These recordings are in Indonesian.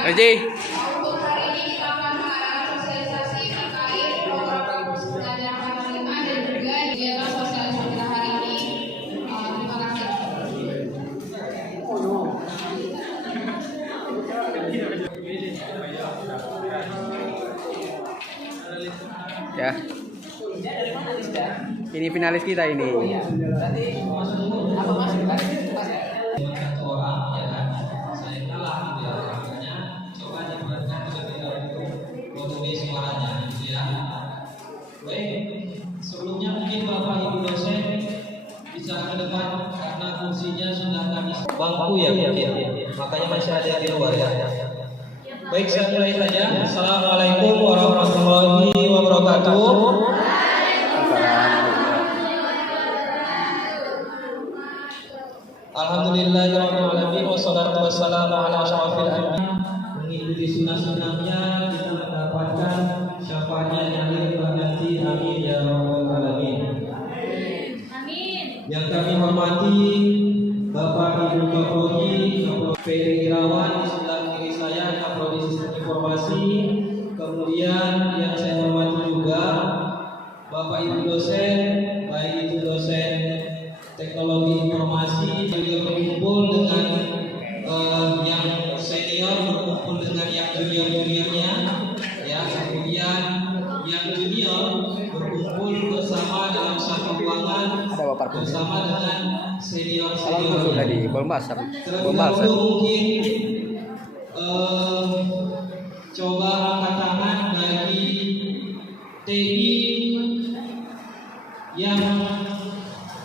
Reji. Untuk hari ini kita akan mengadakan sosialisasi terkait program kampus belajar 45 dan juga kegiatan sosialisasi kita hari ini. Terima kasih. Ya. Ini finalis kita ini. Apa masuk kan? Sebelumnya mungkin Bapak Ibu dosen bisa ke depan karena fungsinya sudah kami bangku ya mungkin, makanya masih ada di luar ya. Baik, saya mulai saja. Assalamualaikum warahmatullahi wabarakatuh. Alhamdulillahirrahmanirrahim. Wassalatu wassalamu ala asyrafil anbiya. Mengikuti sunnah-sunnahnya kita mendapatkan syafaatnya yang nanti. Amin ya rabbal alamin. Amin. Yang kami hormati Bapak Ibu Kaprodi, Ferry Irawan di sebelah kiri saya, Kaprodi Sistem Informasi. Kemudian yang saya hormati juga Bapak Ibu dosen, baik itu dosen teknologi informasi juga berkumpul dengan yang senior, berkumpul dengan yang junior-juniornya, ya. Kemudian yang junior berkumpul bersama dalam satu ruangan bersama dengan senior-senior Tadi Bombas. Terlebih dahulu mungkin coba angkat tangan bagi TI yang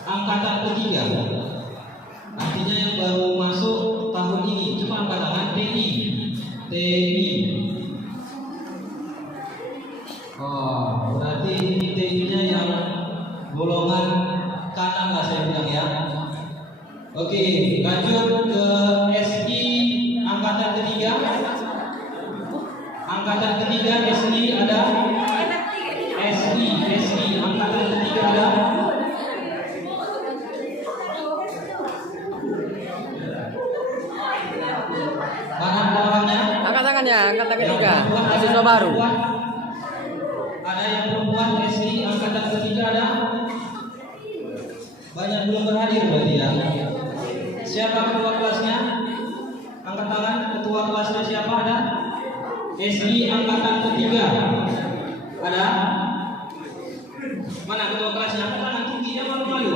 angkatan ketiga, artinya yang baru masuk tahun ini. Coba angkat tangan TI. Oh, berarti ini TI-nya yang golongan kanan lah saya bilang ya. Oke, lanjut ke SI angkatan ketiga. Angkatan ketiga SI ada. SI angkatan ketiga ada. Mana ada orangnya? Angkat tangannya, angkat tangan tiga. Mahasiswa baru. Ada yang perempuan SI angkatan ketiga ada? Banyak belum berhadir berarti ya. Siapa ketua kelasnya? Angkat tangan, ketua kelasnya siapa ada? SI angkatan ketiga. Ada? Mana ketua kelasnya? Angkat tangan tingginya malu-malu.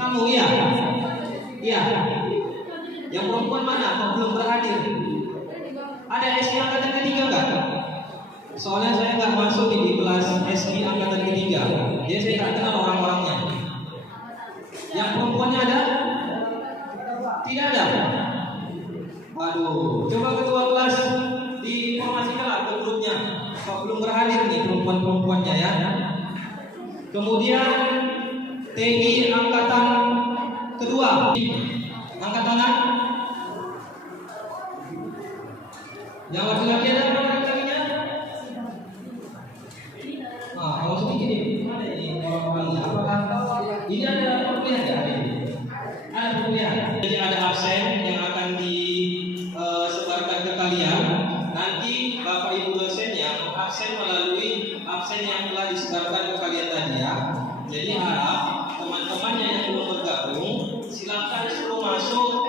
Kamu ya? Iya. Yang perempuan mana? Kok belum berhadir? Ada SI angkatan ketiga enggak? Soalnya saya nggak masuk di kelas SI angkatan ketiga, jadi saya nggak kenal orang-orangnya. Yang perempuannya ada? Tidak ada. Aduh, coba ketua kelas diinformasikan ke grupnya. Kok belum berhadir nih perempuan-perempuannya ya? Kemudian TI angkatan kedua, angkat tangan. Yang laki-laki ada laki-lakinya? Nah, kalau sedikit ini, mana ini orang-orangnya? Apakah ini ada perkuliahan nggak hari ini? Ada perkuliahan. Jadi ada absen yang akan disebarkan ke kalian. Nanti Bapak Ibu dosen yang absen melalui absen yang telah disebarkan ke kalian tadi ya. Jadi harap teman-temannya yang belum bergabung silakan suruh masuk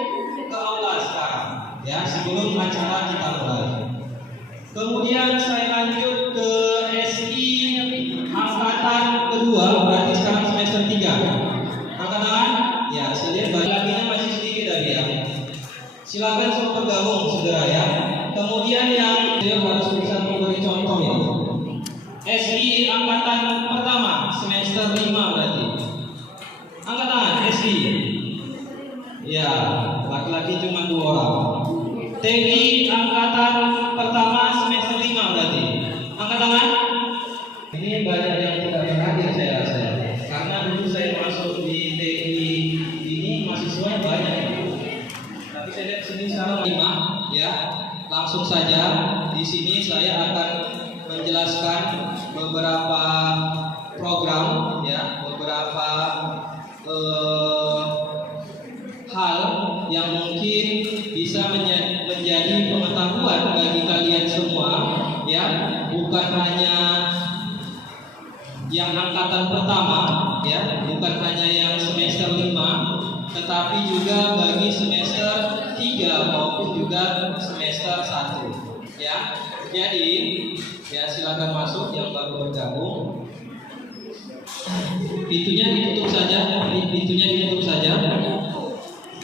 ke aula sekarang ya, sebelum acara kita mulai. Kemudian saya lanjut ke SI angkatan kedua, berarti sekarang semester 3. Angkat tangan. Ya, saya lihat laki-lakinya masih sedikit tadi ya. Silakan suruh bergabung segera ya. Kemudian yang dia harus bisa memberi contoh ya. SI angkatan pertama semester 5 berarti. Angkat tangan SI. Ya, laki-laki cuma 2 orang. TI angkatan pertama semester 5 berarti. Angkat tangan. Ini banyak yang tidak berhadir saya rasa. Karena dulu saya masuk di TI ini mahasiswa banyak. Tapi saya lihat sini sekarang 5 ya. Langsung saja di sini saya akan menjelaskan beberapa program ya, beberapa hal yang mungkin bisa bukan hanya yang angkatan pertama, ya, bukan hanya yang semester 5, tetapi juga bagi semester 3 maupun juga semester 1, ya. Jadi, ya silakan masuk yang baru bergabung. Pintunya ditutup saja, pintunya ditutup saja,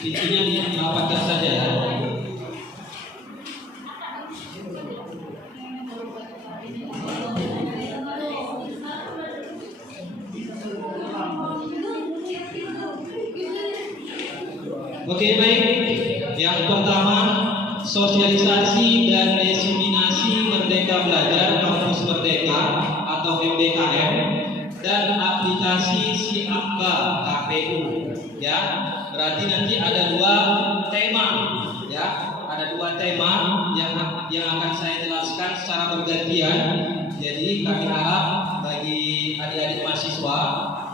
pintunya dirapatkan saja ya. Oke, baik. Yang pertama, sosialisasi dan diseminasi Merdeka Belajar Kampus Merdeka atau MBKM dan aplikasi SIAPBA KPU. Ya, berarti nanti ada dua tema. Ya, ada dua tema yang akan saya jelaskan secara bergantian. Jadi kami harap bagi adik-adik mahasiswa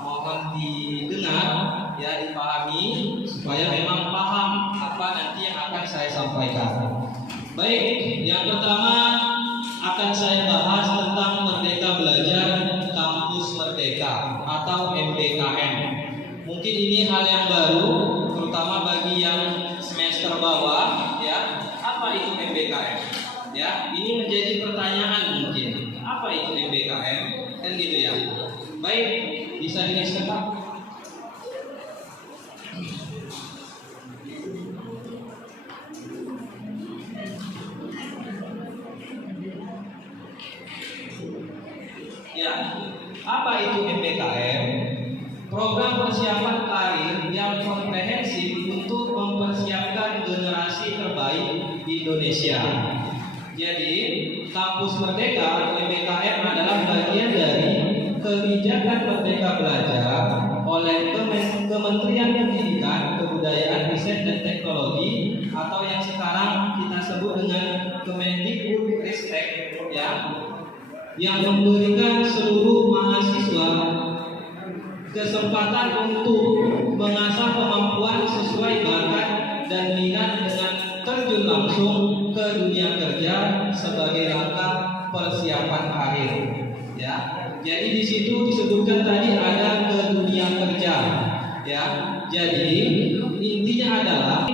mohon didengar, ya, dipahami supaya memang paham apa nanti yang akan saya sampaikan. Baik, yang pertama akan saya bahas tentang Merdeka Belajar Kampus Merdeka atau MBKM. Mungkin ini hal yang baru, terutama bagi yang semester bawah, ya. Apa itu MBKM? Ya, ini menjadi pertanyaan mungkin. Apa itu MBKM? Kan gitu ya. Baik, bisa dijelaskan Pak? Ya, apa itu MBKM? Program persiapan karir yang komprehensif untuk mempersiapkan generasi terbaik di Indonesia. Jadi, Kampus Merdeka atau MBKM adalah bagian dari kebijakan Merdeka Belajar oleh Kementerian Pendidikan, Kebudayaan, Riset dan Teknologi atau yang sekarang kita sebut dengan Kemendikbudristek, ya, yang memberikan seluruh mahasiswa kesempatan untuk mengasah kemampuan sesuai bakat dan minat dengan terjun langsung ke dunia kerja sebagai langkah persiapan karir. Ya, jadi di situ disebutkan tadi ada ke dunia kerja. Ya, jadi intinya adalah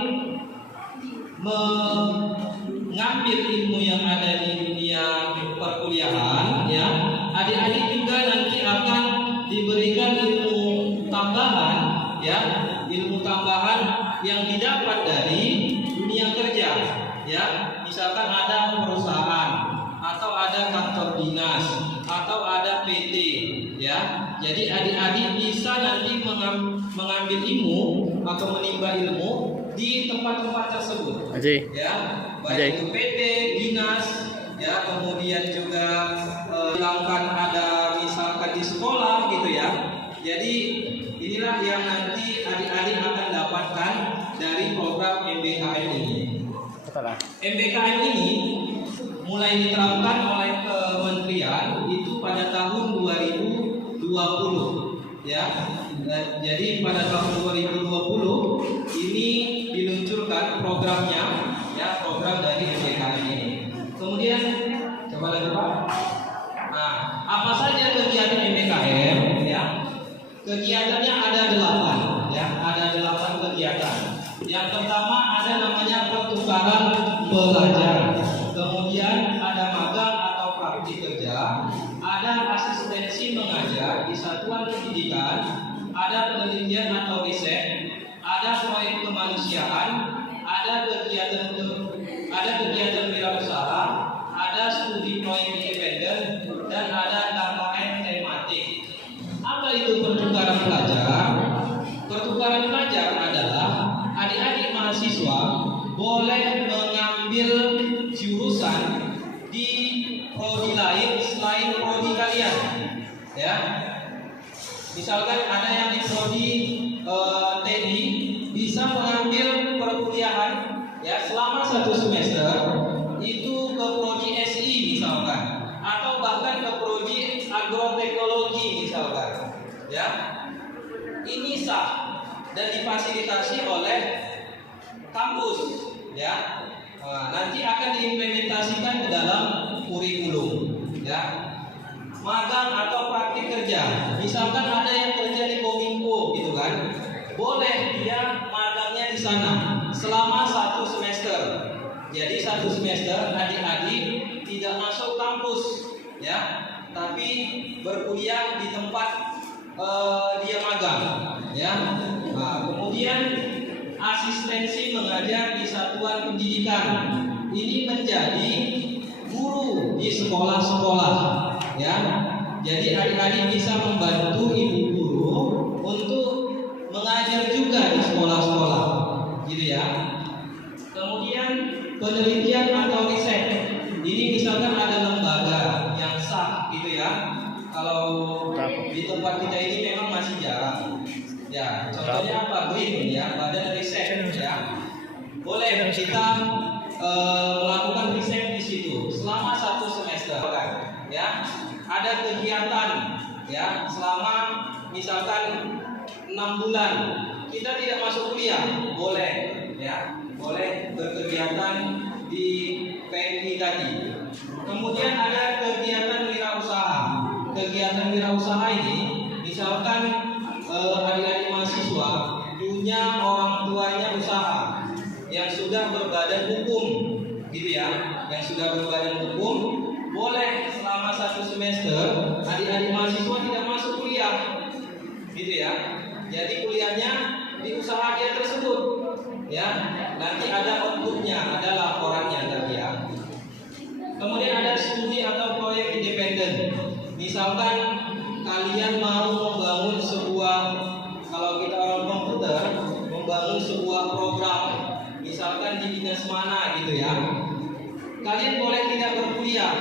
mengambil ilmu yang ada di dunia perkuliahan, ya. Adik-adik juga nanti akan diberikan ilmu tambahan, ya, ilmu tambahan yang didapat dari dunia kerja, ya. Misalkan ada perusahaan atau ada kantor dinas atau ada PT, ya. Jadi adik-adik bisa nanti mengambil ilmu atau menimba ilmu di tempat-tempat tersebut, ya, baik itu PT, dinas, ya, kemudian juga hilangkan ada misalkan di sekolah gitu ya. Jadi inilah yang nanti adik-adik akan dapatkan dari program MBKM ini. MBKM ini mulai diterapkan oleh kementerian itu pada tahun 2020, ya. Jadi pada tahun 2020 ini diluncurkan programnya, ya, program dari MBKM ini. Kemudian coba lagi Pak. Nah, apa saja kegiatan MBKM, ya? Kegiatannya ada 8, ya, ada 8 kegiatan. Yang pertama ada namanya pertukaran pelajar. Kemudian ada magang atau praktik kerja, ada asistensi mengajar di satuan pendidikan, ada penelitian atau riset, ada proyek kemanusiaan, ada kegiatan wirausaha, ada studi proyek independen, dan ada KKN tematik. Apa itu pertukaran pelajar? Pertukaran pelajar adalah adik-adik mahasiswa boleh mengambil jurusan di prodi lain selain prodi kalian, ya. Misalkan ada yang di prodi TNI bisa mengambil perkuliahan, ya, selama 1 semester itu ke prodi SI misalkan, atau bahkan ke prodi agroteknologi misalkan, ya. Ini sah dan difasilitasi oleh kampus, ya. Nanti akan diimplementasikan ke dalam kurikulum. ya. Magang atau praktik kerja. Misalkan ada yang kerja di Kominfo gitu kan. Boleh dia magangnya di sana selama 1 semester. Jadi 1 semester adik-adik tidak masuk kampus ya, tapi berkuliah di tempat dia magang ya. Nah, kemudian asistensi mengajar di satuan pendidikan. Ini menjadi guru di sekolah-sekolah ya. Jadi adik-adik bisa membantu ibu guru untuk mengajar juga di sekolah-sekolah gitu ya. Kemudian penelitian atau riset. Ini misalkan ada lembaga yang sah gitu ya. Kalau di tempat kita ini memang masih jarang. Ya, contohnya apa? BRIN ya, Badan Riset ya. Boleh kita melakukan riset di situ selama 1 semester kan? Ya. Ada kegiatan ya selama misalkan 6 bulan kita tidak masuk kuliah, boleh ya, boleh berkegiatan di PMI tadi. Kemudian ada kegiatan wirausaha. Kegiatan wirausaha ini misalkan adik-adik mahasiswa punya orang tuanya usaha yang sudah berbadan hukum gitu ya, yang sudah berbadan hukum, boleh selama 1 semester adik-adik mahasiswa tidak masuk kuliah gitu ya. Jadi kuliahnya di usaha dia tersebut ya. Nanti ada outputnya, ada laporannya tadi ya. Kemudian ada studi atau proyek independen. Misalkan kalian mau membangun sebuah, kalau kita orang komputer, membangun sebuah program, misalkan di dinas mana gitu ya. Kalian boleh tidak berkuliah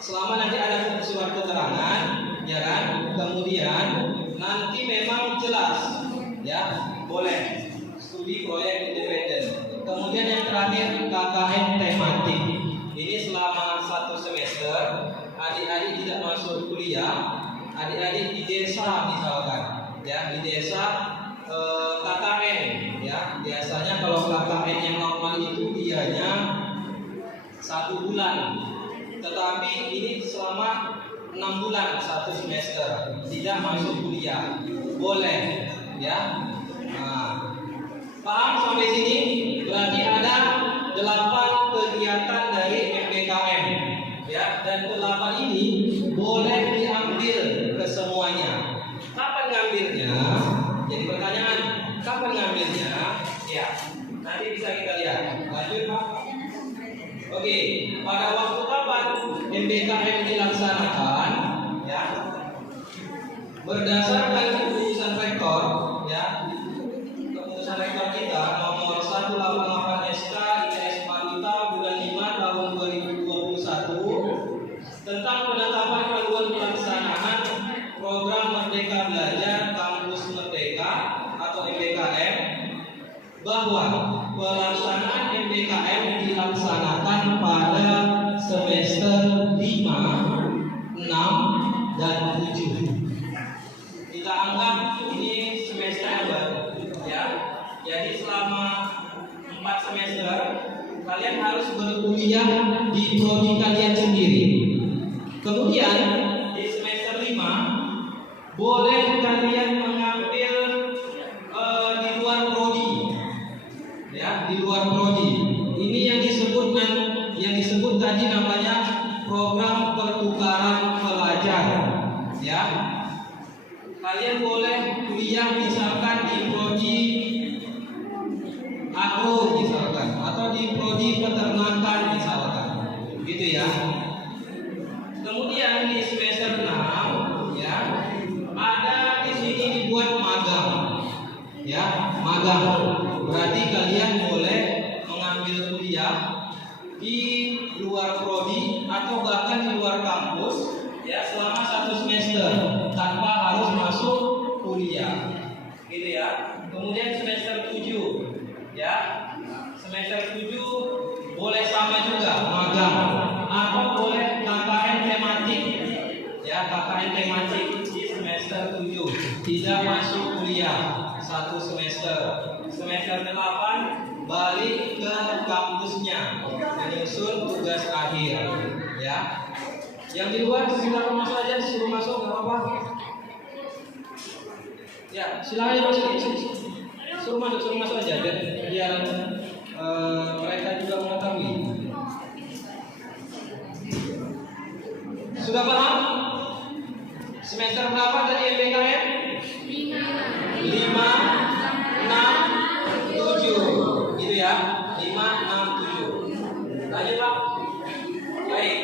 selama nanti ada surat keterangan, ya kan? Kemudian nanti memang jelas, ya boleh studi proyek independen. Kemudian yang terakhir KKN tematik. Ini selama 1 semester adik-adik tidak masuk kuliah, adik-adik di desa misalkan, ya di desa KKN, ya biasanya kalau KKN yang normal itu dianya 1 bulan, tetapi ini selama 6 bulan 1 semester tidak masuk kuliah, boleh, ya. Nah, paham sampai sini? Berarti ada 8 kegiatan dari MBKM, ya, dan 8 ini boleh diambil kesemuanya. Kapan ngambilnya? Jadi pertanyaan, kapan ngambilnya? Ya, nanti bisa kita lihat. Lanjut Pak. Oke, pada waktu kapan MBKM dilaksanakan? Ya, berdasarkan keputusan rektor, ya, keputusan rektor kita nomor 188 SK ITS Paduta bulan 5 tahun 2021 tentang penetapan panduan pelaksanaan program Merdeka Belajar Kampus Merdeka atau MBKM, bahwa pelaksanaan MBKM dilaksanakan pada semester 5, 6, dan 7. Kita anggap ini semester yang baru, ya. Jadi selama 4 semester kalian harus berkuliah di prodi kalian sendiri. Kemudian di semester 5 boleh kalian mengambil di luar prodi, ya, di luar prodi. Ini yang disebut tadi namanya program pertukaran pelajar, ya. Kalian boleh kuliah misalkan di prodi agro misalkan, atau di prodi peternakan misalkan, gitu ya. Kemudian di semester 6, ya, ada di sini dibuat magang, ya, magang. Berarti kalian boleh mengambil kuliah di luar prodi atau bahkan di luar kampus, ya, selama 1 semester tanpa harus masuk kuliah, gitu ya. Kemudian semester 7, ya, semester 7 boleh sama juga magang atau boleh KKN tematik, ya, KKN tematik di semester 7 tidak masuk kuliah 1 semester. Semester 8 balik ke kampusnya menyusun tugas akhir, ya. Yang di luar silakan masuk aja, suruh masuk nggak apa-apa. Ya, silakan aja masuk. Suruh masuk aja biar mereka juga mengetahui. Sudah paham? Semester berapa tadi MBKM? 5, 6, 7 gitu ya. 5, 6, 7. Lanjut Pak. Baik.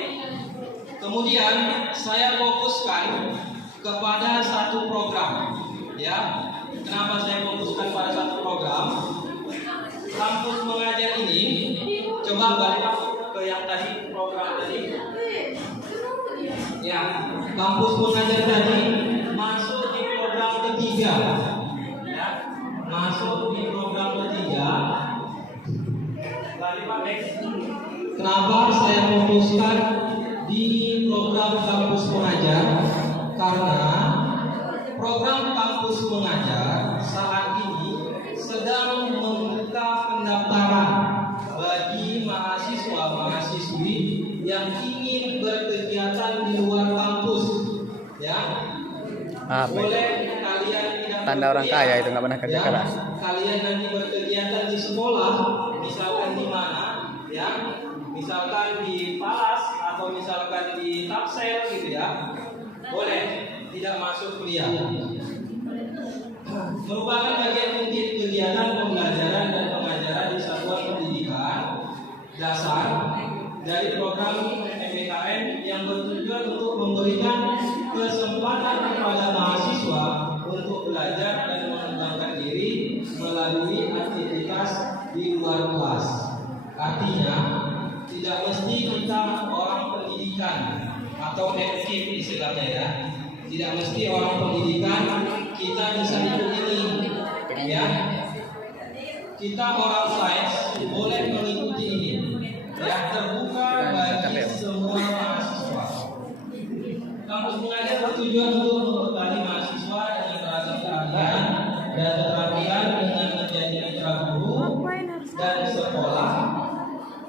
Kemudian saya fokuskan kepada satu program, ya. Kenapa saya fokuskan pada satu program? Kampus mengajar ini, coba balik ke yang tadi program tadi. Ya, kampus mengajar tadi masuk di program ketiga, ya, masuk di program ketiga. Balik Pak next. Kenapa saya fokuskan di program kampus mengajar? Karena program kampus mengajar saat ini sedang membuka pendaftaran bagi mahasiswa-mahasiswi yang ingin berkegiatan di luar kampus, ya. Boleh kalian tidak tanda orang kaya itu nggak pernah kerja keras. Kalian nanti berkegiatan di sekolah, misalkan di mana, ya, misalkan di Palas atau misalkan di Tapsel gitu ya, boleh tidak masuk kuliah. Merupakan bagian penting kegiatan pembelajaran dan pengajaran di satuan pendidikan dasar dari program MBKM yang bertujuan untuk memberikan kesempatan kepada mahasiswa untuk belajar dan mengembangkan diri melalui aktivitas di luar kelas. Artinya, tidak mesti kita orang pendidikan atau FKIP istilahnya ya. Tidak mesti orang pendidikan kita bisa ikut ini, ya. Kita orang sains boleh mengikuti ini, ya, terbuka bagi semua mahasiswa. Kampus mengajar bertujuan untuk membekali mahasiswa dengan beragam keahlian dan keterampilan dengan menjadi mitra guru dan sekolah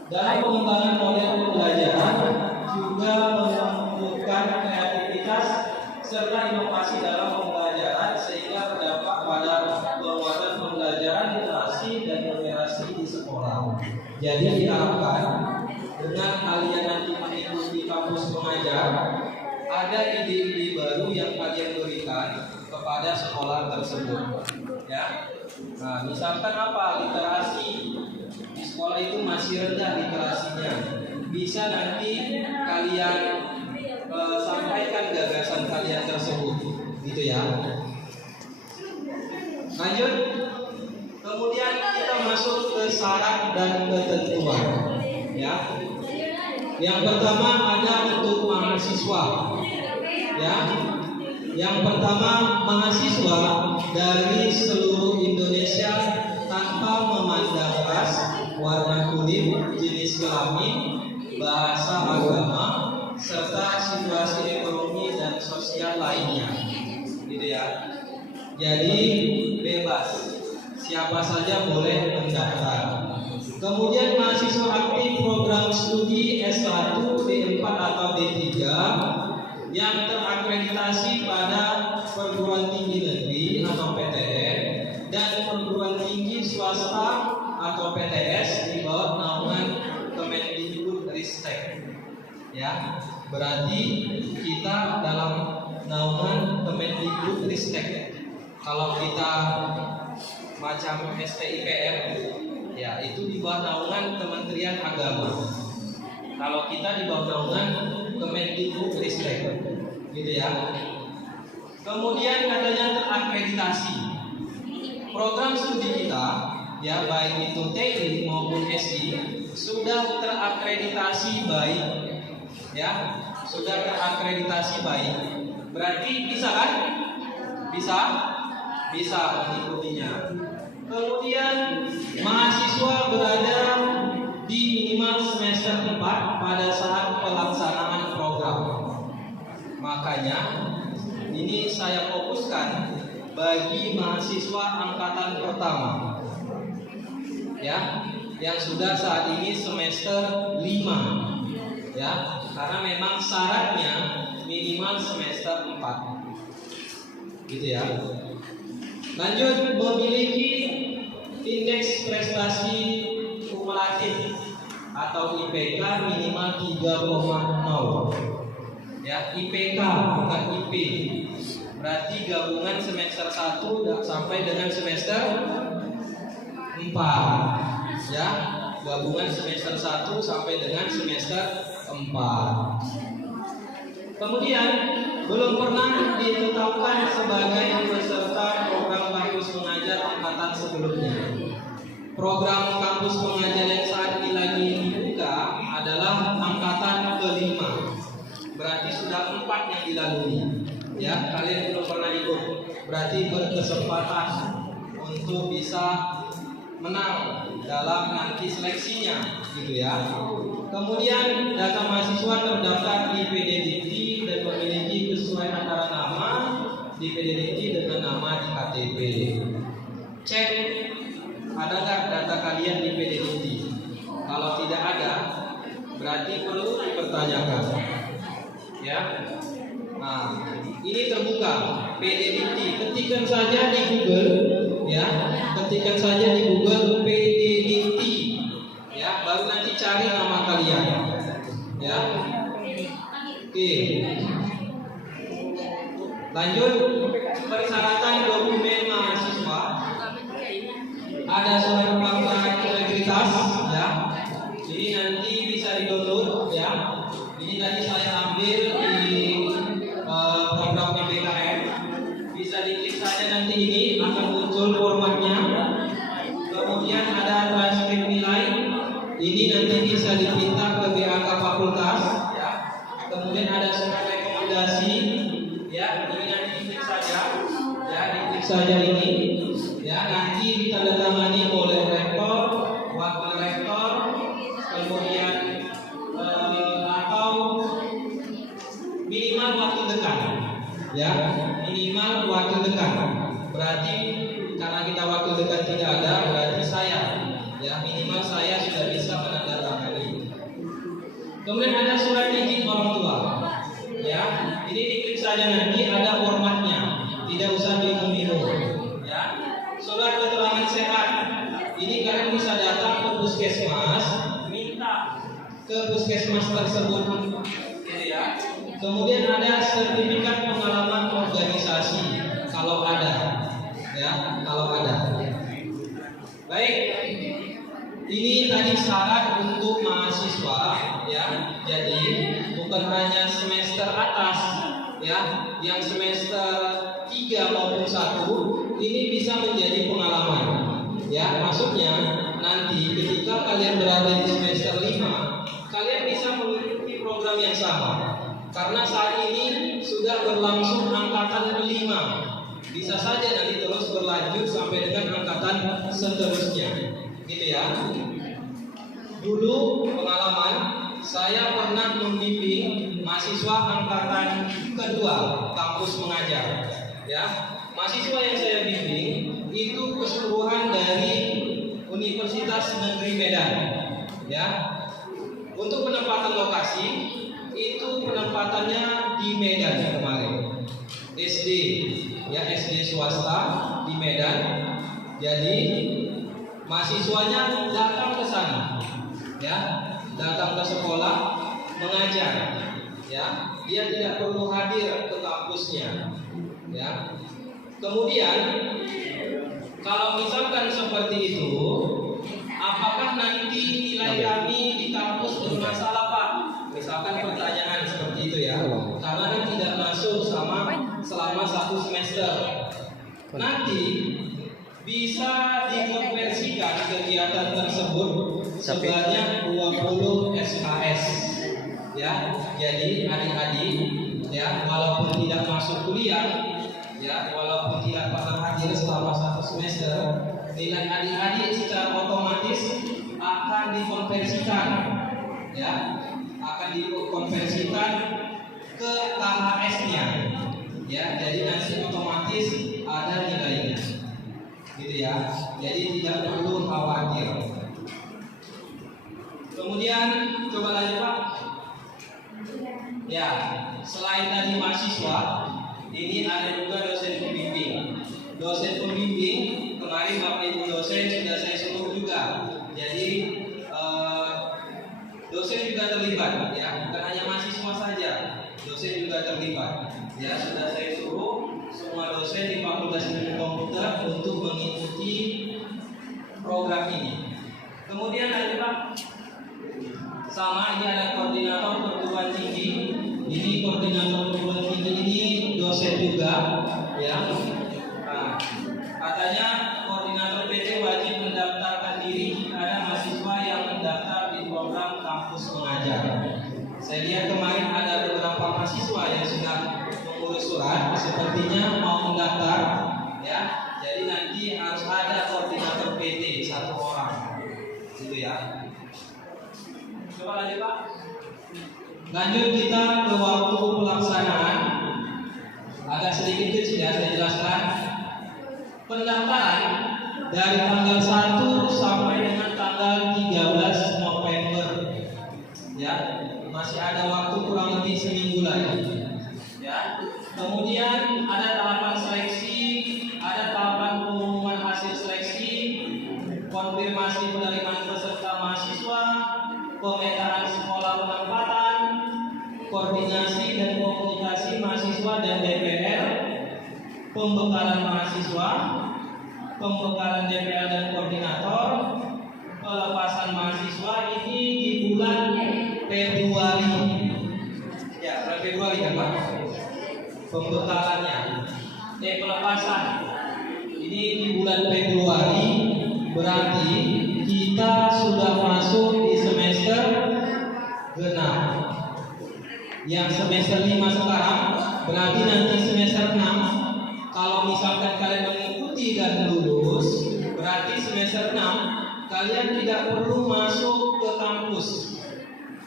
dalam pengembangan model pembelajaran, juga menumbuhkan kreativitas serta inovasi dalam pembelajaran sehingga berdampak pada penguatan pembelajaran literasi dan numerasi di sekolah. Jadi diharapkan dengan kalian nanti mengikuti kampus mengajar, ada ide-ide baru yang kalian berikan kepada sekolah tersebut, ya. Nah, misalkan apa? Literasi di sekolah itu masih rendah literasinya. Bisa nanti kalian sampaikan gagasan kalian tersebut, gitu ya. Lanjut. Kemudian kita masuk ke syarat dan ketentuan, ya. Yang pertama ada untuk mahasiswa, ya. Yang pertama, mahasiswa dari seluruh Indonesia tanpa memandang ras, warna kulit, jenis kelamin, bahasa agama, serta situasi ekonomi dan sosial lainnya, gitu ya. Jadi bebas, siapa saja boleh mendaftar. Kemudian mahasiswa aktif program studi S1, D4 atau D3 yang terakreditasi pada perguruan tinggi negeri atau PTN dan perguruan tinggi swasta atau PTS di bawah naungan Kemendikbudristek. Ya, berarti kita dalam naungan Kemendikbudristek. Kalau kita macam STIPM, ya itu di bawah naungan Kementerian Agama. Kalau kita di bawah naungan Kemendikbudristek, gitu ya. Kemudian katanya terakreditasi. Program studi kita, ya baik itu TI maupun SI, sudah terakreditasi baik. Ya, sudah terakreditasi baik. Berarti bisa kan? Bisa mengikutinya. Kemudian mahasiswa berada di minimal semester 4 pada saat pelaksanaan program. Makanya ini saya fokuskan bagi mahasiswa angkatan pertama, ya, yang sudah saat ini semester 5. ya, karena memang syaratnya minimal semester 4, gitu ya. Lanjut, memiliki indeks prestasi kumulatif atau IPK minimal 3,0, ya, IPK bukan IP, berarti gabungan semester 1 sampai dengan semester 4, ya, gabungan semester 1 sampai dengan semester 4. Kemudian belum pernah ditetapkan sebagai peserta program kampus mengajar angkatan sebelumnya. Program kampus mengajar yang saat ini lagi dibuka adalah angkatan kelima. Berarti sudah 4 yang dilalui. Ya, kalian belum pernah ikut. Berarti berkesempatan untuk bisa menang dalam nanti seleksinya, gitu ya. Kemudian data mahasiswa terdaftar di PDDikti dan memiliki kesesuaian antara nama di PDDikti dengan nama di KTP. Cek ada nggak data kalian di PDDikti? Kalau tidak ada, berarti perlu dipertanyakan. Ya. Nah, ini terbuka PDDikti. Ketikkan saja di Google, ya. Ketikkan saja di Google PDDikti. Ya, baru nanti cari nama kalian. Ya. Oke. Lanjut, persyaratan dokumen mahasiswa. Ada surat fakta integritas, ya. Ini nanti bisa di-download, ya. Ini tadi saya ambil di program PPKM. Bisa diklik saja, nanti ini akan muncul formatnya. Kemudian ada transkrip nilai. Ini nanti bisa dipinta ke BAK fakultas, ya. Kemudian ada surat rekomendasi, ya. Ini nanti diklik saja, ya. Diklik saja ini, ya. Nanti ditandatangani oleh rektor, wakil rektor, kemudian atau minimal waktu dekat, ya. Minimal waktu dekat. Berarti karena kita waktu dekat tidak ada, berarti saya, ya, minimal saya sudah bisa menandatangani. Kemudian ada surat izin orang tua, ya. Ini diklik saja, nanti ada formatnya, tidak usah bingung-bingung, ya. Surat keterangan sehat, ini kalian bisa datang ke puskesmas, minta ke puskesmas tersebut, gitu ya. Kemudian ada sertifikat pengalaman organisasi, kalau ada, ya, kalau ada. Baik, ini tadi syarat untuk mahasiswa, ya. Jadi bukan hanya semester atas, ya, yang semester 3 maupun 1 ini bisa menjadi pengalaman, ya. Maksudnya nanti ketika kalian berada di semester 5, kalian bisa mengikuti program yang sama. Karena saat ini sudah berlangsung angkatan kelima, bisa saja nanti terus berlanjut sampai dengan angkatan seterusnya, gitu ya. Dulu pengalaman saya pernah membimbing mahasiswa angkatan kedua kampus mengajar, ya. Mahasiswa yang saya bimbing itu keseluruhan dari Universitas Negeri Medan, ya. Untuk penempatan lokasi itu penempatannya di Medan kemarin. SD, ya, SD swasta di Medan. Jadi mahasiswanya datang ke sana, ya, datang ke sekolah mengajar, ya. Dia tidak perlu hadir ke kampusnya, ya. Kemudian kalau misalkan seperti itu, apakah nanti nilai kami di kampus bermasalah, Pak? Misalkan pertanyaan seperti itu, ya. Karena kan tidak masuk selama 1 semester. Nanti bisa dikonversikan kegiatan tersebut sebanyak 20 SKS, ya. Jadi adik-adik, ya, walaupun tidak masuk kuliah, ya, walaupun tidak pernah hadir selama 1 semester, nilai adik-adik secara otomatis akan dikonversikan, ya, akan dikonversikan ke KHS-nya, ya. Jadi nanti otomatis ada nilainya, gitu ya. Jadi tidak perlu khawatir. Kemudian coba lanjut, Pak. Ya, selain tadi mahasiswa, ini ada juga dosen pembimbing. Dosen pembimbing kemarin Bapak Ibu dosen sudah saya suruh juga. Jadi dosen juga terlibat, ya, bukan hanya mahasiswa saja, dosen juga terlibat. Ya, sudah saya suruh semua dosen di Fakultas Ilmu Komputer untuk mengikuti program ini. Kemudian ada Pak, sama ini ada koordinator perguruan tinggi. Ini koordinator perguruan tinggi ini dosen juga, ya. Nah, katanya koordinator PT wajib mendaftarkan diri jika ada mahasiswa yang mendaftar di program kampus mengajar. Saya lihat kemarin ada beberapa mahasiswa yang sudah mengurus surat, sepertinya mau mendaftar, ya. Jadi nanti harus ada koordinator PT satu orang, gitu ya. Coba lanjut Pak. Lanjut kita ke waktu pelaksanaan. Agak sedikit kecil ya, saya jelaskan. Pendaftaran dari tanggal 1 sampai dengan tanggal 13 November. Ya, masih ada waktu kurang lebih seminggu lagi. Ya. Kemudian ada tahapan seleksi, ada tahapan pengumuman hasil seleksi, konfirmasi penerimaan peserta mahasiswa, pemetaan sekolah penempatan, koordinasi dan komunikasi mahasiswa dan DPR, pembekalan mahasiswa, pembekalan DPR dan koordinator, pelepasan mahasiswa ini di bulan Februari. Ya, bulan Februari kan Pak? Pembekalannya, pelepasan ini di bulan Februari, berarti kita sudah masuk di semester genap. Yang semester 5 sekarang, berarti nanti semester 6. Kalau misalkan kalian mengikuti dan lulus, berarti semester 6 kalian tidak perlu masuk ke kampus.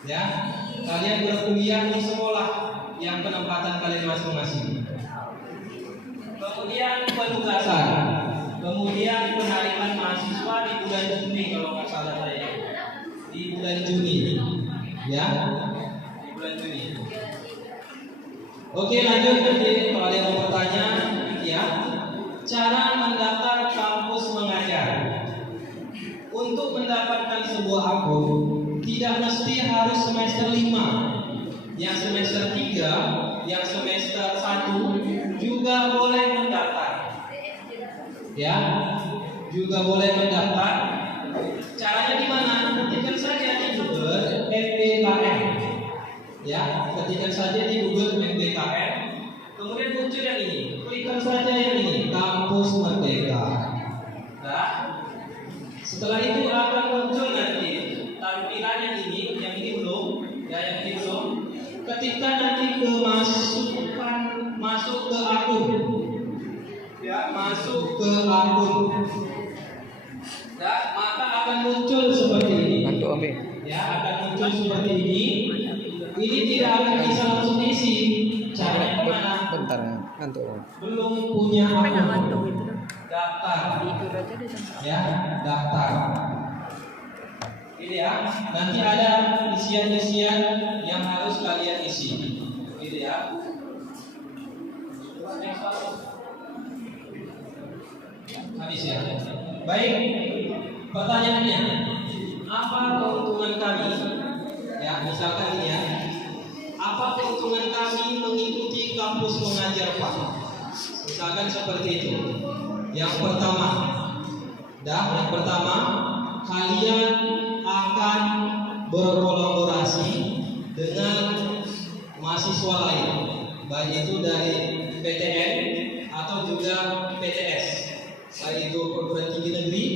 Ya, kalian berkuliah di sekolah yang penempatan kalian masing-masing. Kemudian penugasan, kemudian penarikan mahasiswa di bulan Juni kalau nggak salah saya, di bulan Juni, ya, di bulan Juni. Oke, lanjut nanti kalau ada yang mau bertanya, ya, cara mendaftar kampus mengajar. Untuk mendapatkan sebuah akun, tidak mesti harus semester 5. Yang semester 3, yang semester 1 juga boleh mendaftar. Ya, juga boleh mendaftar. Caranya gimana? Ketikkan saja di Google MBKM. Ya, ketikkan saja di Google MBKM. Kemudian muncul yang ini. Klikkan saja yang ini, Kampus Merdeka. Nah, setelah itu akan muncul nanti tampilan yang ini belum, ya yang ini belum. Ketika nanti masuk ke akun, ya masuk ke akun, ya maka akan muncul seperti ini. Ya akan muncul seperti ini. Ini tidak akan bisa langsung diisi. Caranya gimana? Bentar, ngantuk. Belum punya akun, daftar. Ya daftar. Ini ya, nanti ada isian-isian yang harus kalian isi. Gitu ya. Habis ya. Baik. Pertanyaannya, apa keuntungan kami? Ya, misalkan ini ya. Apa keuntungan kami mengikuti kampus mengajar Pak? Misalkan seperti itu. Yang pertama, kalian akan berkolaborasi dengan mahasiswa lain, baik itu dari PTN atau juga PTS, baik itu perguruan tinggi negeri,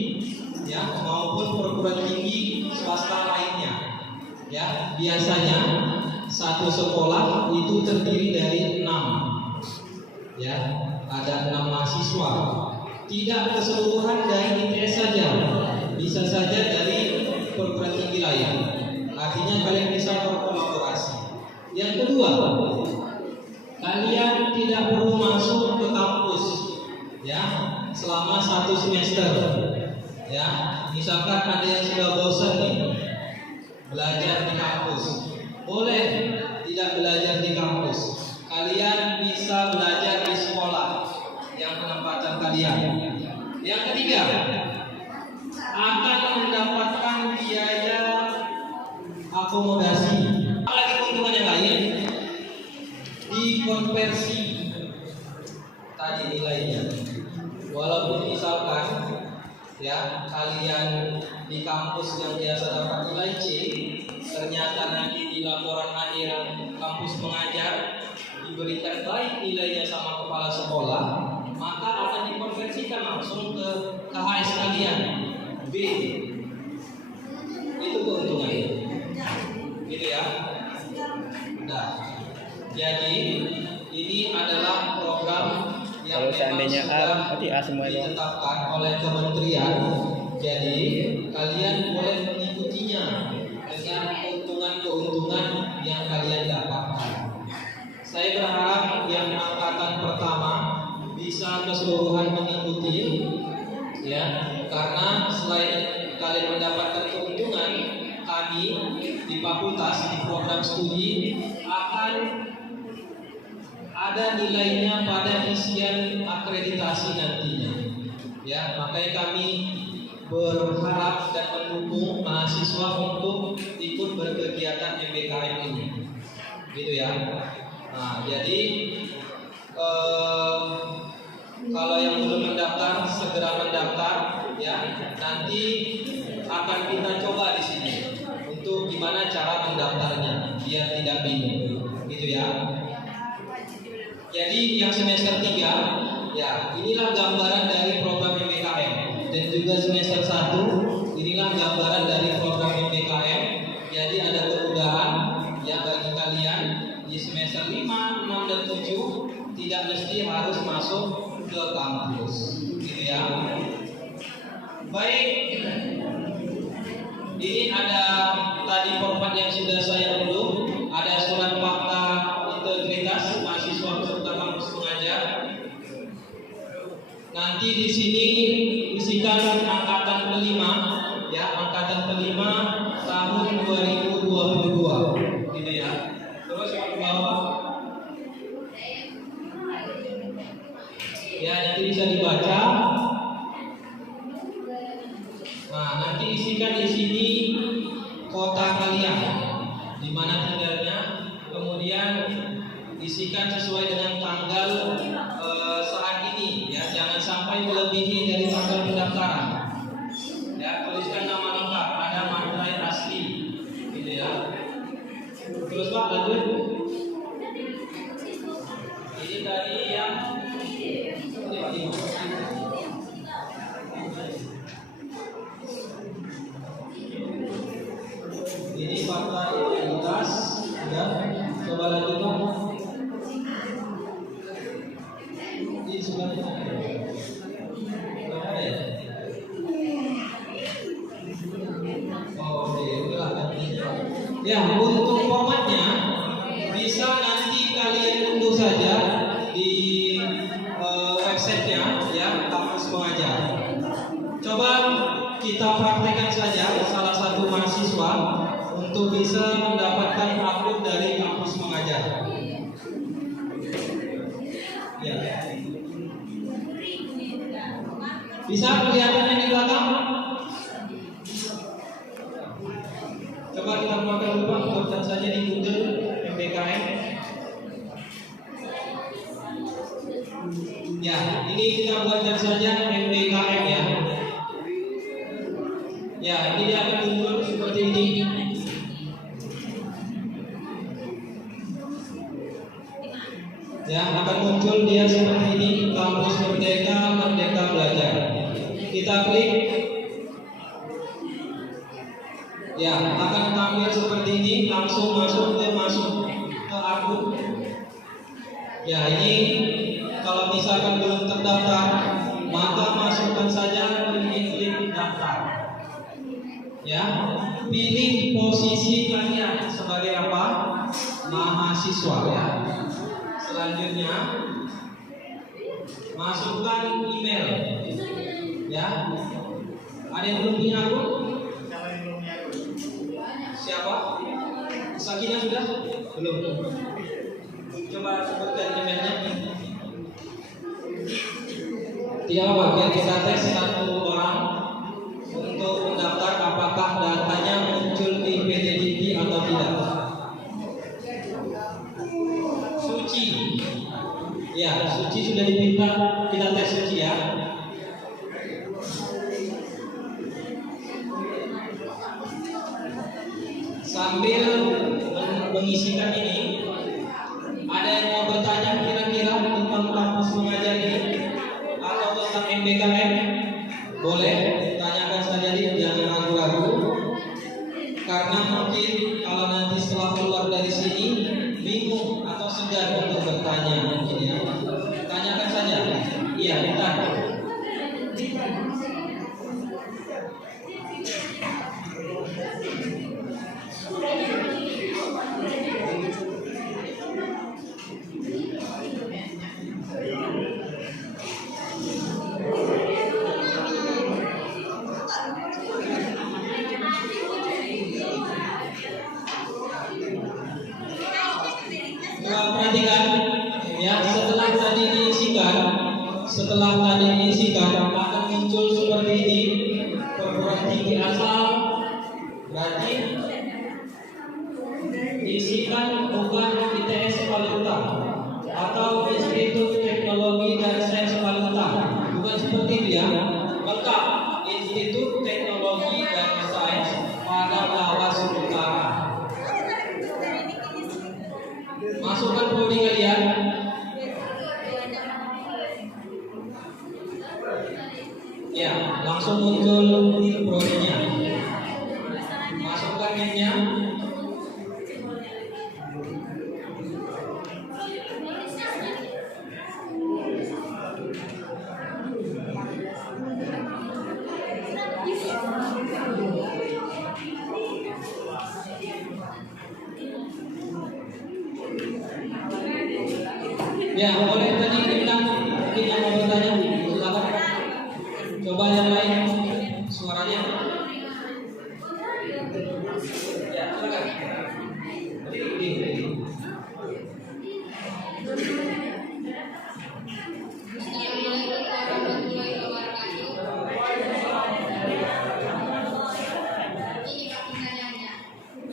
ya maupun perguruan tinggi swasta lainnya. Ya, biasanya satu sekolah itu terdiri dari 6. Ya, ada 6 mahasiswa. Tidak keseluruhan dari ITS saja, bisa saja dari perguruan tinggi lain. Artinya kalian bisa berkolaborasi. Yang kedua, kalian tidak perlu masuk ke kampus, ya, selama 1 semester. Ya, misalkan ada yang sudah bosan nih belajar di kampus, boleh tidak tidak belajar di kampus. Kalian bisa belajar di sekolah yang penempatan kalian. Yang ketiga, akan mendapatkan biaya akomodasi. Apalagi keuntungan yang lain, dikonversi tadi nilainya. Walaupun misalkan ya kalian di kampus yang biasa dapat nilai C, ternyata nanti di laporan akhir kampus mengajar diberikan baik nilainya sama kepala sekolah, maka akan dikonversikan langsung ke KHS kalian B. Itu keuntungannya, gitu ya. Nah, jadi ini adalah program yang Kalau seandainya A, sudah berarti A semua itu. ditetapkan oleh kementerian. Jadi kalian boleh mengikutinya dengan keuntungan-keuntungan yang kalian dapatkan. Saya berharap yang angkatan pertama bisa keseluruhan mengikuti, ya, karena selain kalian mendapatkan keuntungan, kami di fakultas di program studi akan ada nilainya pada isian akreditasi nantinya. Ya, makanya kami berharap dan mendukung mahasiswa untuk ikut berkegiatan MBKM ini, gitu ya. Nah, jadi kalau yang belum mendaftar segera mendaftar, ya. Nanti akan kita coba di sini untuk gimana cara mendaftarnya biar tidak bingung, gitu ya. Jadi yang semester 3, ya, inilah gambaran dari program MBKM, dan juga semester 1 inilah gambaran dari program MBKM. Jadi ada kemudahan ya bagi kalian di semester 5, 6 dan 7 tidak mesti harus masuk ke kampus, gitu ya. Baik, ini ada tadi format yang sudah saya unduh, ada surat fakta integritas mahasiswa peserta kampus mengajar. Nanti di sini isikan angkatan kelima, ya, angkatan kelima tahun 2022, gitu ya. Terus yang ke bawah, ya, nanti bisa dibaca. Nah, nanti isikan di sini kota kalian, di mana tinggalnya, kemudian isikan sesuai dengan tanggal saat ini, ya, jangan sampai melebihi dari tanggal pendaftaran. Ya, tuliskan nama lengkap, ada materai asli, gitu ya. Terus Pak, lanjut. Ini dari yang ini fakta integritas, ya. Coba lanjut Pak. Ini sebenarnya berapa ya? Oh, oke, itulah nanti. Ya, untuk formatnya bisa nanti kalian unduh saja di websitenya, ya, kampus mengajar. Coba kita praktekkan saja salah satu mahasiswa untuk bisa mendapatkan upload dari kampus mengajar. Ya. Bisa kelihatannya di belakang? Coba kita buatkan dulu, buatkan saja di Google MBKM. Ya, ini kita buatkan saja MBKM, ya. Ya, ini dia akan muncul seperti ini. Ya, akan muncul dia seperti ini, Kampus Merdeka, Merdeka Belajar. Kita klik. Ya, akan tampil seperti ini, langsung masuk ke akun. Ya, ini kalau misalkan belum terdaftar, maka masukkan saja link daftar. Ya, pilih posisi kalian sebagai apa? Mahasiswa, ya. Selanjutnya masukkan email, ya. Ada yang belum punya akun? Siapa? Sakinya sudah? Belum. Belum. Coba sebutkan emailnya. Tidak apa, biar kita tes satu orang untuk mendaftar apakah datanya muncul di PTGP atau tidak. Suci. Ya, Suci sudah diminta, kita tes Suci ya. Sambil mengisikan ini, ada yang mau bertanya kira-kira tentang kampus mengajar ini atau tentang MBKM? Boleh tanyakan saja, jangan ragu-ragu. Karena mungkin kalau nanti setelah keluar dari sini bingung atau segan untuk bertanya mungkin ya. Tanyakan saja. Iya, bentar. Perhatikan ya, setelah tadi diisikan akan muncul seperti ini, perguruan tinggi asal, berarti diisikan bukan ITS Palembang atau Institut Teknologi dan Sains Palembang, bukan seperti itu ya, lengkap Institut Teknologi dan Sains pada Lawas Utara. Masukkan prodi kalian. Ya, langsung muncul prodinya. Masukkan NIM-nya. Ya, boleh tadi dibilang mungkin yang mau bertanya, silakan. Coba yang lain suaranya. Ya, silakan. Assalamualaikum warahmatullahi wabarakatuh. Ini pertanyaannya.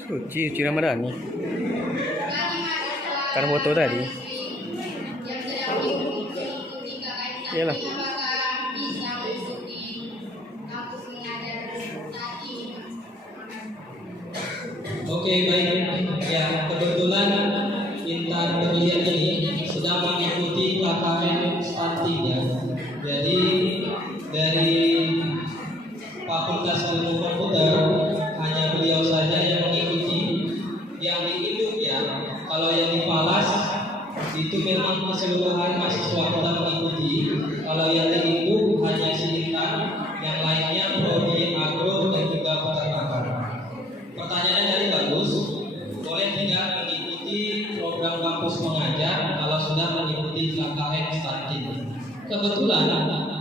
Suci Ramadhani. Bagi mahasiswa Kan foto tadi. yang sedang mengikuti KKN Iyalah. apakah bisa masuk di kampus mengajar tadi? Oke, baik. Ya, kebetulan Intan Berlian ini sedang mengikuti KKN stunting ya. Jadi dari Fakultas Ilmu Komputer hanya beliau saja yang mengikuti. Yang di induk ya, kalau yang di Palas itu memang keseluruhan mahasiswa kita mengikuti. Kalau yang di induk hanya si Intan, yang lainnya prodi agro dan juga peternakan. Pertanyaannya dari bagus. Boleh tidak mengikuti program kampus mengajar kalau sudah mengikuti KKN stunting? Kebetulan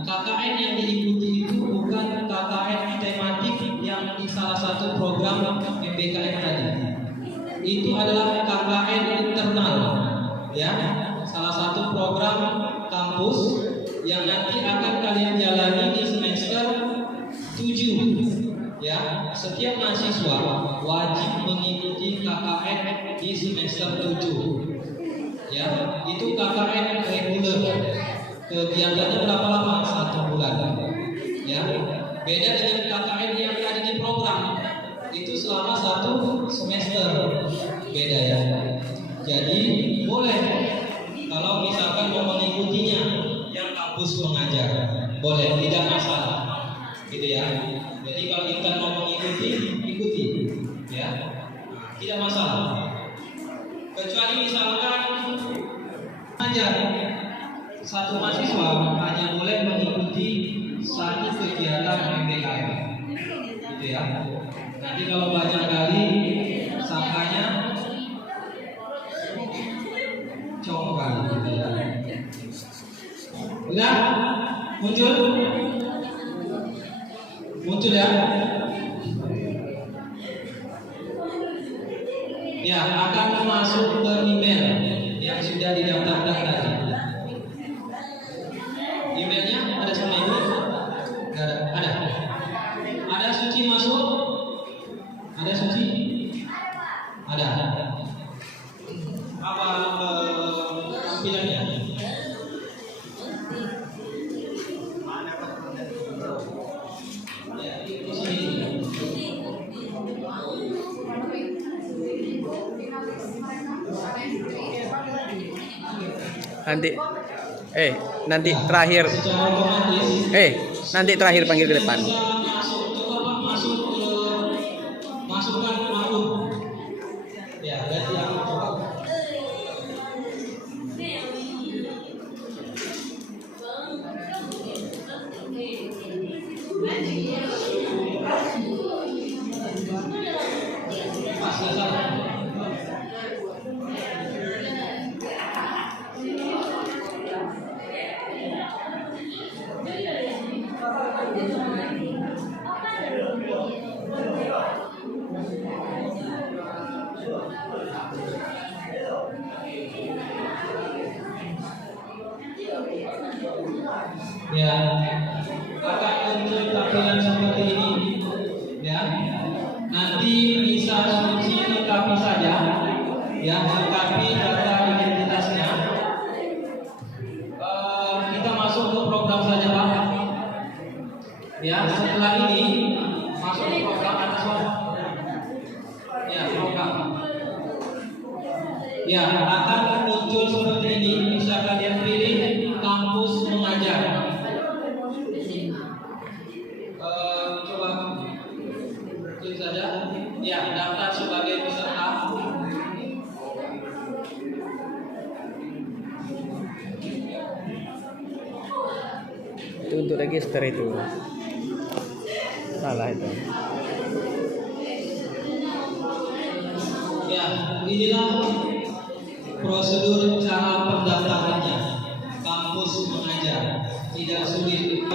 KKN yang diikuti itu bukan KKN tematik yang di salah satu program MBKM tadi. Itu adalah KKN internal, ya, salah satu program kampus yang nanti akan kalian jalani di semester 7. Ya, setiap mahasiswa wajib mengikuti KKN di semester 7. Ya, itu KKN reguler. Kegiatannya berapa lama? 1 bulan. Ya, beda dengan KKN yang ada di program. Itu selama 1 semester. Beda ya. Jadi boleh kalau misalkan mau mengikutinya yang kampus mengajar, boleh, tidak masalah. Gitu ya. Jadi kalau kita mau mengikuti, ikuti, ya, tidak masalah. Kecuali misalkan aja satu mahasiswa hanya boleh mengikuti satu kegiatan MBKM, gitu ya. Nanti kalau banyak kali sangkanya congkak, gitu ya. Udah muncul. Muncul ya. Ya, Ya, akan masuk ke email yang sudah didaftarkan tadi. Emailnya ada sama ibu? Nggak ada. Ada. Ada Suci masuk? Ada Suci? Ada. Apa tampilannya? Ya, di sini. Nanti terakhir. Secara otomatis. Nanti terakhir panggil ke depan. Masukkan akun. Ya, ganti akun coba. Pas nggak salah. Ya, akan muncul tampilan seperti ini. Ya, nanti bisa Suci lengkapi saja. Ya, lengkapi data identitasnya. Kita masuk ke program saja, Pak. Ya, setelah ini masuk ke program atas bawah. Ya, program. Ya, akan muncul seperti ini. Bisa kalian pilih kampus mengajar. Coba klik saja. Ya, daftar sebagai peserta. Itu untuk register itu. Salah itu. Ya, inilah prosedur cara pendaftarannya. Kampus mengajar tidak sulit.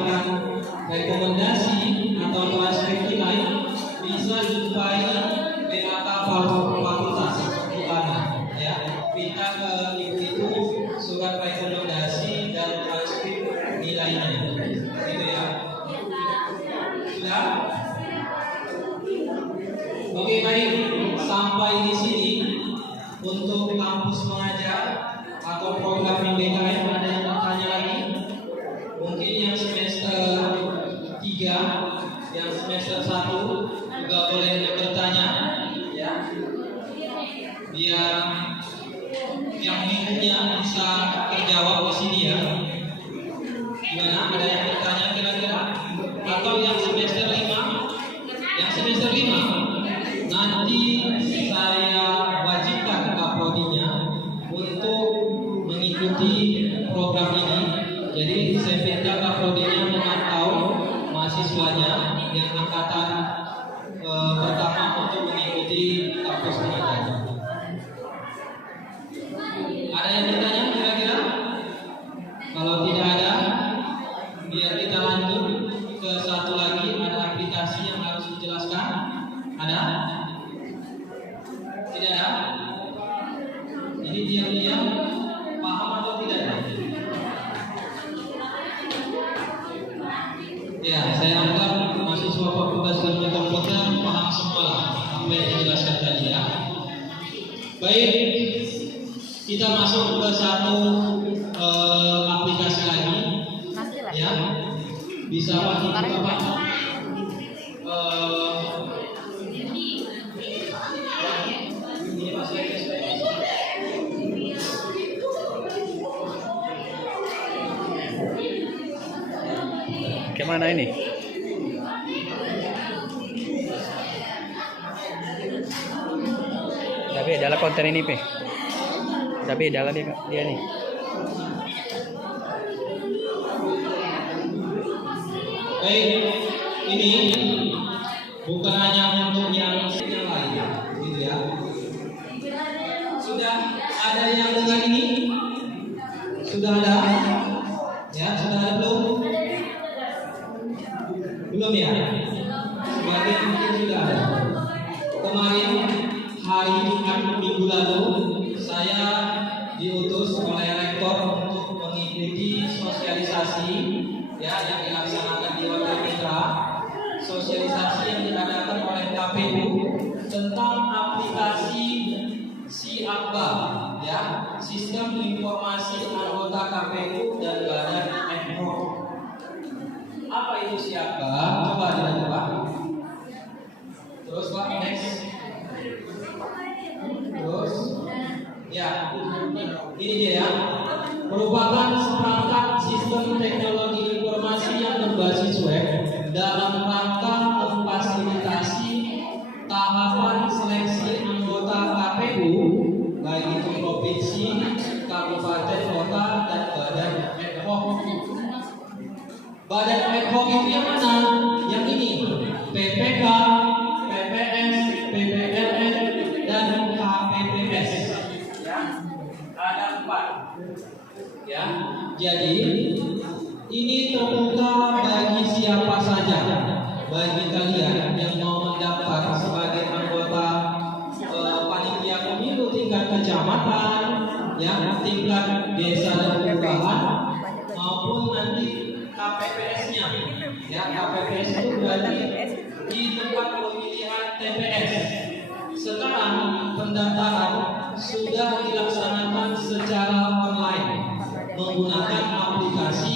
Rekomendasi atau transkripsi lain bisa jumpai BAK Fakultas Buana. Ya, minta ke ibu itu surat rekomendasi dan transkrip nilainya. Gitu ya. Sudah? Oke, baik. Sampai di sini untuk kampus mengajar atau program BKM. Ada yang mau tanya lagi? Mungkin yang semester 3, yang semester 1 juga boleh bertanya, ya. Biar yang minggunya bisa terjawab di sini ya. Gimana? Ada yang bertanya kira-kira? Atau yang semester 5? Yang semester 5 nanti saya wajibkan kaprodinya untuk mengikuti program ini. Jadi saya minta kaprodinya memantau mahasiswanya yang angkatan pertama untuk mengikuti kampus mengajar. Ada yang bertanya kira-kira? Kalau tidak ada, biar kita lanjut ke satu lagi. Ada aplikasi yang harus dijelaskan. Ada? Tidak ada? Jadi diam-diam paham atau tidak? Ya, saya anggap mahasiswa Fakultas Ilmu Komputer paham semua lah apa yang dijelaskan tadi ya. Baik, kita masuk ke satu aplikasi lagi. Ya, bisa Pak dibuka Pak. Ini Pak saya. Kemana ini? Tapi dalam konten ini, Pe. Tapi dalam dia nih. Baik, ini bukan hanya untuk yang lain, gitu ya. Sudah ada yang dengan ini? Sudah ada? Ya, sudah ada belum? Belum ya? Sebagian mungkin sudah ada. Kemarin hari Jumat minggu minggu lalu saya diutus oleh rektor untuk mengikuti sosialisasi ya yang dilaksanakan di Hotel Mitra. Sosialisasi yang diadakan oleh KPU tentang aplikasi SIAKBA ya, Sistem Informasi Anggota KPU dan Badan Ad hoc. Apa itu SIAKBA? Coba dilihat Pak. Terus Pak, next. Terus ya, ini dia ya. Merupakan seperangkat sistem teknologi informasi yang berbasis web dalam rangka memfasilitasi tahapan seleksi anggota KPU baik itu provinsi, kabupaten, kota, dan badan ad hoc. Badan ad hoc itu yang mana? Yang ini, PPK, PPS, PPLN, dan KPPS. Ya, ada 4. Ya, jadi ini terbuka bagi siapa saja, bagi kalian yang mau mendaftar sebagai anggota panitia pemilu tingkat kecamatan, ya, tingkat desa dan kelurahan, maupun nanti KPPS-nya. Ya, KPPS itu berarti di tempat pemilihan TPS. Sekarang pendaftaran sudah dilaksanakan secara online menggunakan aplikasi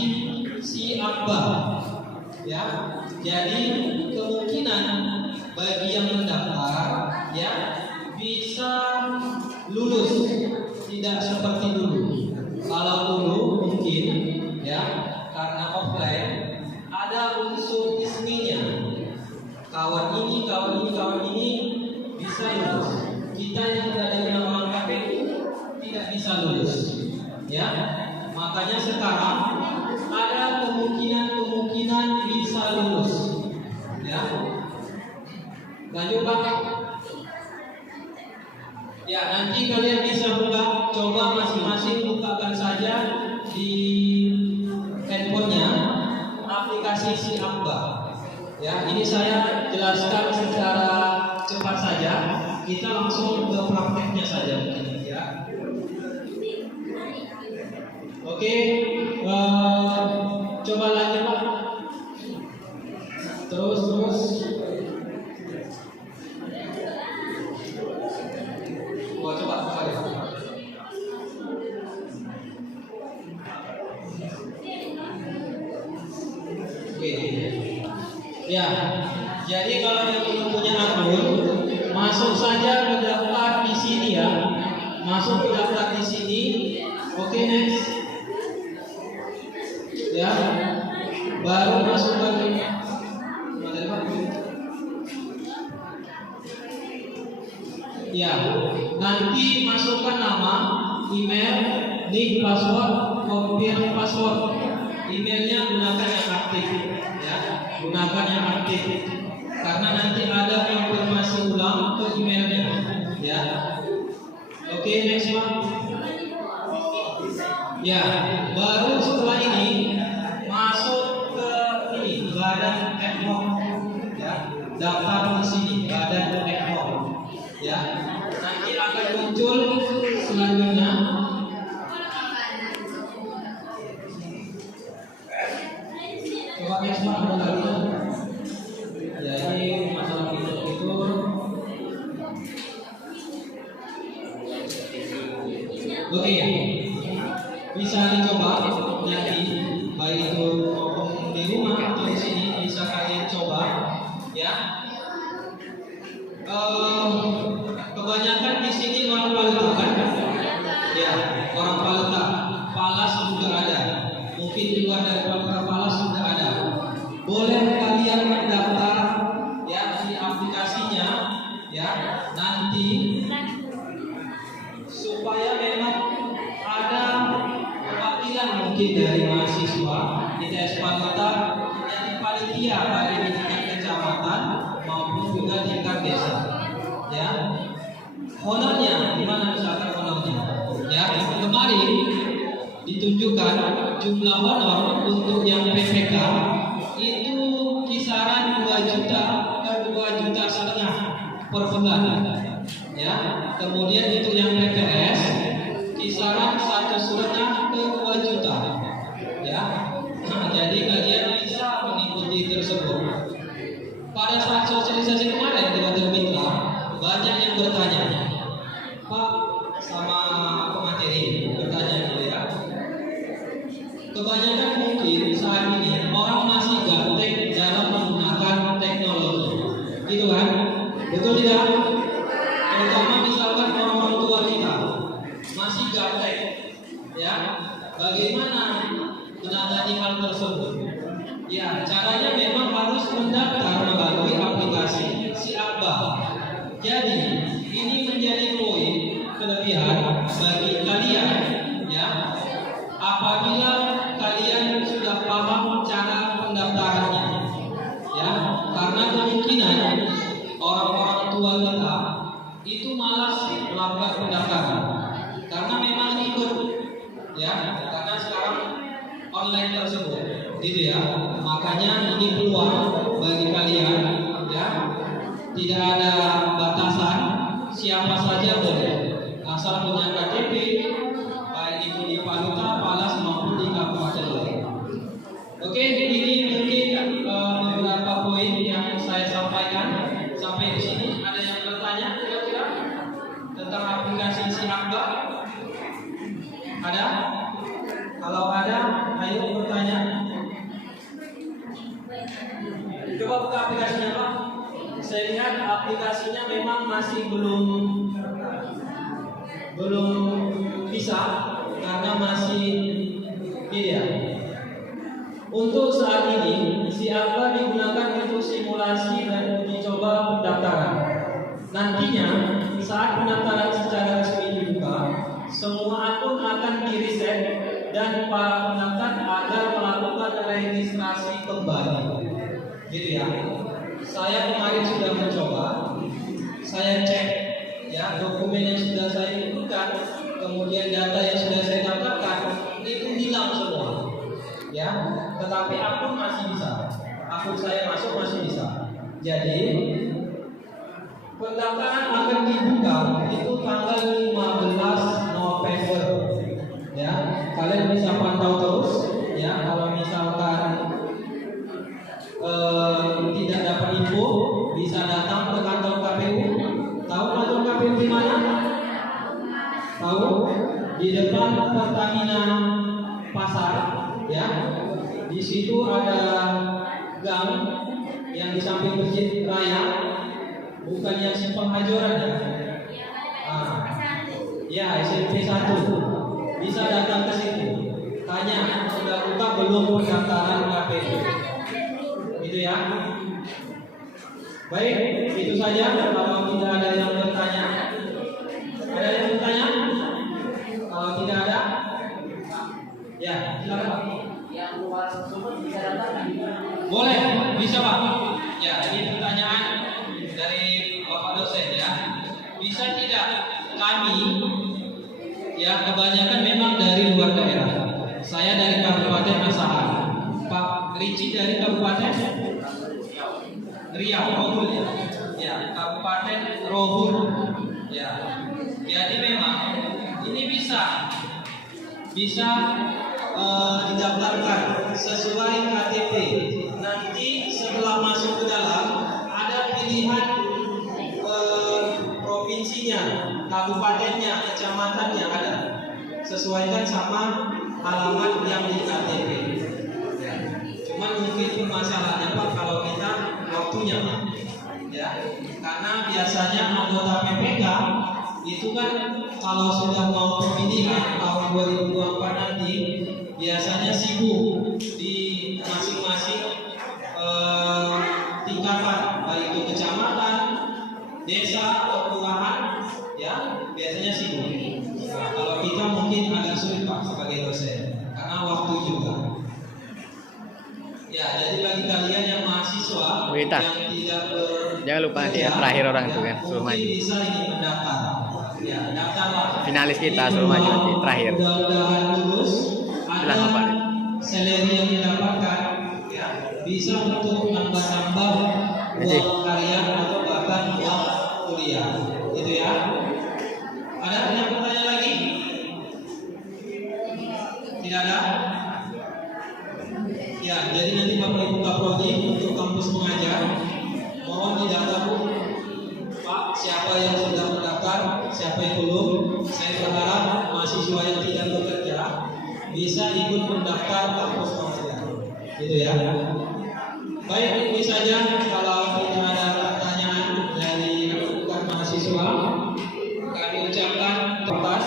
SIAKBA. Ya, jadi kemungkinan bagi yang mendaftar ya bisa lulus, tidak seperti dulu. Kalau dulu mungkin ya karena offline ada unsur isminya, kawan ini bisa lulus. Kita yang sudah jadi orang KPU tidak bisa lulus. Ya, makanya sekarang ada kemungkinan bisa lulus. Ya, lanjut Pak. Ya, nanti kalian bisa buka, coba masing-masing bukakan saja di handphonenya aplikasi SIAKBA. Ya, ini saya jelaskan secara cepat saja. Kita langsung ke prakteknya saja mungkin ya. Oke, coba lagi Pak. Terus. Coba deh. Oke. Ya, jadi kalau yang belum punya akun, masuk saja ke daftar di sini ya. Masuk ke daftar di sini. Oke, next. Ya, baru masukkan ya, nanti masukkan nama, email, nick, password, confirm password. Emailnya gunakan yang aktif ya, gunakan yang aktif karena nanti ada konfirmasi ulang ke emailnya ya. Oke, next Pak. Ya, baru setelah ini masuk ke ini badan ad hoc ya, daftar di sini badan ad hoc ya. Nanti akan muncul selanjutnya. Coba next Pak, ada lagi. Jadi masalah itu oke ya. Bisa dicoba nanti baik itu maupun di rumah atau di sini bisa kalian coba ya. Kebanyakan di sini orang Paluta kan? Ya, orang Paluta. Palas juga ada. Mungkin di luar dari Palas juga ada. Boleh kalian mendaftar ya di aplikasinya ya. Nanti supaya memang ada perwakilan mungkin dari mahasiswa di TS Paluta menjadi panitia baik di tingkat kecamatan maupun juga tingkat desa. Ya, honornya gimana misalkan honornya? Ya, kemarin ditunjukkan jumlah honor untuk yang PPK itu kisaran 2 juta ke 2,5 juta per bulan. ya. Kemudian untuk yang PPS kisaran satu suratnya ke 2 juta, ya. Jadi kalian bisa mengikuti tersebut. Pada saat sosialisasi kemarin di Hotel Mitra, banyak yang bertanya, Pak, sama pemateri bertanya gitu ya. Kebanyakan mungkin saat ini orang masih gaptek dalam menggunakan teknologi, gitu kan? Betul tidak? Terutama misalkan orang tua kita masih gaptek, ya. Bagaimana menangani hal tersebut? Ya, caranya memang harus mendaftar melalui aplikasi Si Akbar. Jadi, ini menjadi poin kelebihan bagi kalian, ya. Apabila kalian sudah paham cara pendaftarannya, ya, karena kemungkinan orang-orang tua kita itu malas melakukan pendaftaran, karena memang ikut, ya, karena sekarang online tersebut, gitu ya. Makanya ini peluang bagi kalian, ya. Tidak ada batasan, siapa saja boleh, asal punya KTP, baik itu di Paluta, Palas maupun di kabupaten lain. Oke, ini mungkin beberapa poin yang saya sampaikan. Sampai di sini ada yang bertanya kira-kira tentang aplikasi Si Akbar? Ada? Kalau ada, ayo bertanya. Coba buka aplikasinya, Pak. Saya lihat aplikasinya memang masih belum bisa karena masih ya. Untuk saat ini Si Akbar digunakan untuk simulasi dan uji coba pendaftaran. Nantinya saat pendaftaran secara resmi dibuka, semua akun akan di-reset dan para pendaftar agar melakukan registrasi kembali. Gitu ya. Saya kemarin sudah mencoba, saya cek ya dokumen yang sudah saya inputkan, kemudian data yang sudah saya daftarkan itu hilang semua, ya. Tetapi akun masih bisa, akun saya masuk masih bisa. Jadi pendaftaran akan dibuka itu tanggal 15 November, ya. Kalian bisa pantau terus, ya. Kalau misalkan tidak dapat info, bisa datang ke kantor KPU. Tahu kantor KPU di mana? Tahu? Di depan Pertamina Pasar, ya. Di situ ada gang yang di samping Masjid Raya, bukan yang simpang Hajoran ya. Ya, SMP 1. Bisa datang ke situ. Tanya, sudah buka belum pendaftaran KPU? Itu ya. Baik, itu saja. Kalau tidak ada yang bertanya, ada yang bertanya? Kalau tidak ada, ya silakan. Yang luar sumber bisa datang? Boleh, bisa Pak. Ya, ini pertanyaan dari Bapak dosen ya. Bisa tidak kami, ya kebanyakan memang dari luar daerah. Saya dari Kabupaten Asahan. Pak Ricci dari Kabupaten Riau, Rohul ya. Ya, Kabupaten Rohul. Ya. Jadi memang ini bisa didaftarkan sesuai KTP. Nanti setelah masuk ke dalam ada pilihan provinsinya, kabupatennya, kecamatannya ada. Sesuaikan sama alamat yang di KTP. Cuman mungkin masalahnya Pak kalau kita waktunya Pak, ya, karena biasanya anggota PPK itu kan kalau sudah mau pemilihan tahun 2024 nanti biasanya sibuk di masing-masing tingkatan, baik itu kecamatan, desa atau kelurahan, ya biasanya sibuk. Nah, kalau kita mungkin agak sulit Pak sebagai dosen karena waktu juga. Ya, jadi bagi kalian yang mahasiswa yang tidak jangan lupa dia terakhir orang itu kan suruh maju. Bisa ini mendaftar. Ya, daftarlah. Finalis kita suruh maju nanti terakhir. Mudah-mudahan lulus. Bilang apa nih? Salary yang didapatkan ya bisa untuk nambah-nambah uang karya atau bahkan uang kuliah. kuliah. Itu ya. Ada yang bertanya lagi? Tidak ada? Ya, jadi nanti Bapak Ibu Kaprodi untuk kampus pengajar mohon didata Bu. Pak, siapa yang sudah mendaftar, siapa yang belum? Saya berharap mahasiswa yang tidak bekerja bisa ikut mendaftar kampus pengajar. Gitu ya. Baik, ini saja. Kalau tidak ada pertanyaan dari rekan mahasiswa, kami ucapkan atas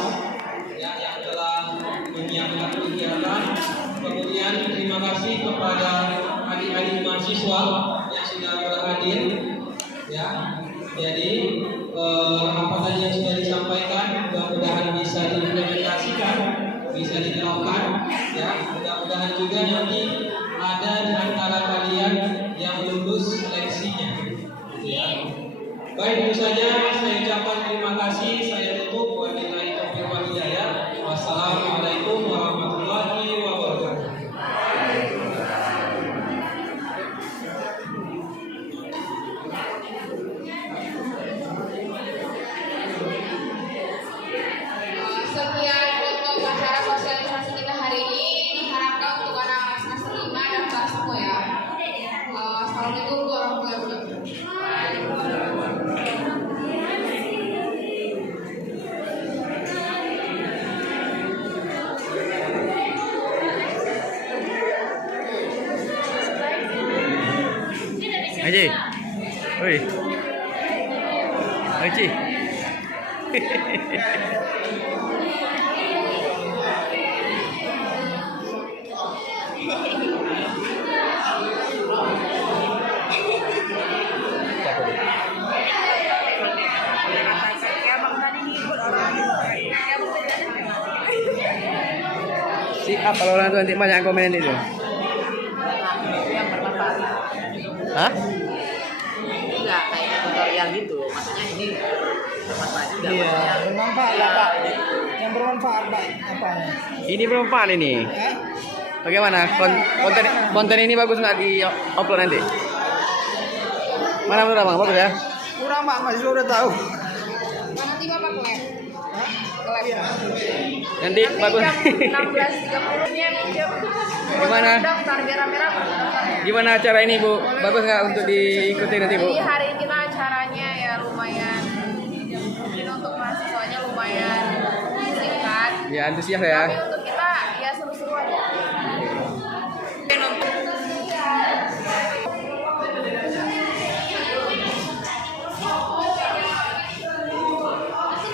ya yang telah menyiapkan kegiatan. Kemudian terima kasih kepada adik-adik mahasiswa yang sudah berhadir. Ya, jadi apa tadi yang sudah disampaikan mudah-mudahan bisa diimplementasikan, bisa diterapkan. Ya, mudah-mudahan juga nanti ada di antara kalian yang lulus seleksinya. Gitu ya. Baik, itu saja. Saya ucapkan terima kasih. Saya tutup. Wabillahi taufiq wal hidayah. Wassalamualaikum warahmatullahi wabarakatuh. Sekian untuk acara sosialisasi kita hari ini. Diharapkan untuk anak-anak semester 5 daftar semua ya. Assalamualaikum warahmatullahi wabarakatuh. Haji. Oi. Haji. Siap kalau orang tua nanti banyak komen itu. Hah? Enggak kayak tutorial gitu, maksudnya ini bermanfaat juga. Iya, bermanfaat lah Pak. Yang bermanfaat Pak, apa? Ini bermanfaat ini. Eh? Bagaimana? Konten ini bagus nggak di upload nanti? Mana menurut abang? Bagus ya? Kurang Pak, masih udah tahu. Nanti Bapak ke lab. Ke lab. Nanti bagus. Jam 16.30-nya jam Gimana? daftar biar rame-rame daftarnya. Gimana acara ini Bu? Bagus nggak untuk diikuti nanti Bu? Jadi hari ini kita acaranya ya lumayan, mungkin untuk mahasiswanya lumayan singkat. Ya antusias ya. Tapi untuk kita ya seru-seru aja.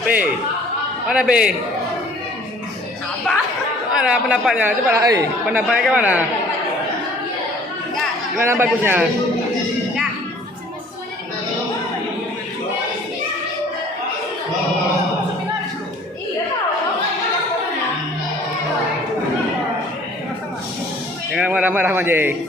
B. Mana B? Apa? Mana pendapatnya? Coba lah, pendapatnya ke mana? Enggak. Gimana bagusnya? Enggak. Jangan marah-marah Mas Jay.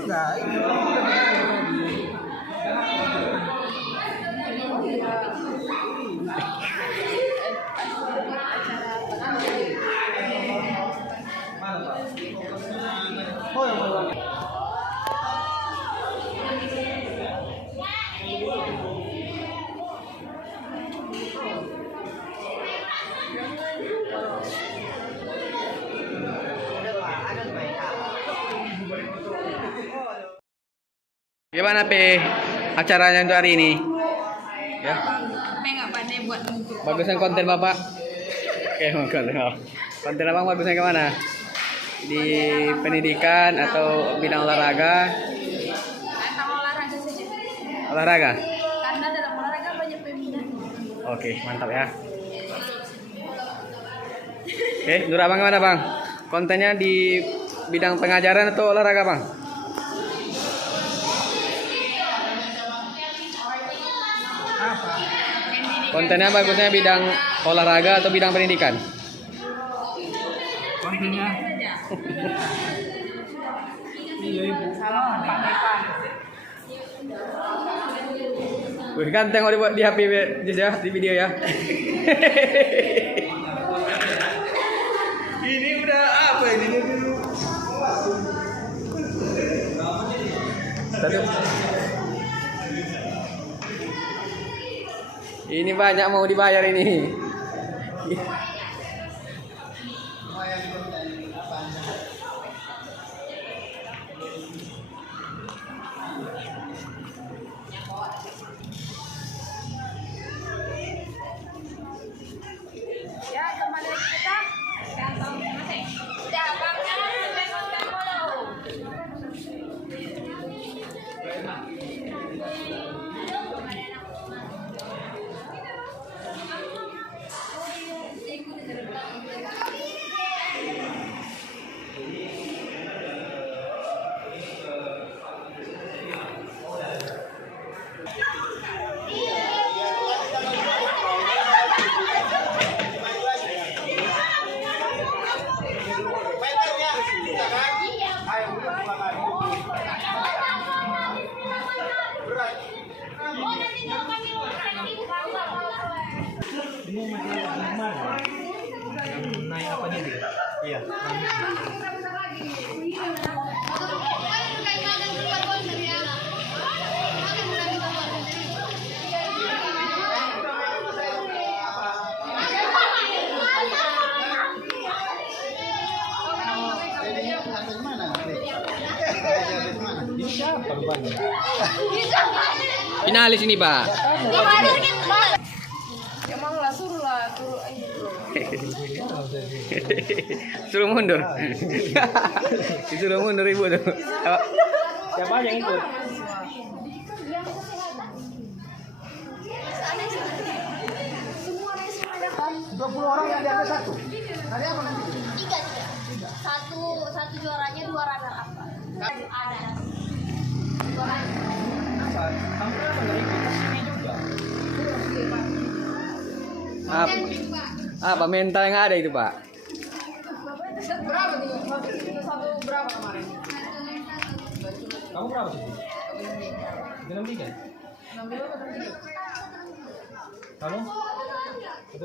Gimana P acaranya untuk hari ini? Ya. Nggak pandai buat Bagusan konten Bapak. Oke, konten Abang bagusnya kemana? Di pendidikan atau bidang olahraga? tentang olahraga saja. Olahraga? Karena dalam olahraga banyak peminat. Oke, mantap ya. Oke, menurut Abang gimana Bang? Kontennya di bidang pengajaran atau olahraga Bang? Kontennya bagusnya bidang olahraga atau bidang pendidikan? Kontennya. Iya Ibu. Wih, ganteng kalau dibuat di HP ya, di video ya. Ini udah apa ini dulu? Satu. Ini banyak mau dibayar ini. Ya, kembali kita. Sudah, bangnya. Ini naik apa dia? Iya. Ini siapa rupanya? Finalis ini, Pak. Emang lah suruh aja. Suruh mundur. Disuruh mundur ibu tuh. Siapa aja yang ikut? Dua puluh orang yang diambil satu. Tadi apa nanti? Tiga. Satu juaranya, dua runner up. Ada. Kamu kenapa nggak ikut kesini juga? Apa mental yang ada itu, Pak? Berapa tuh? Satu berapa kemarin? Kamu berapa sih? 63? Kamu? 66?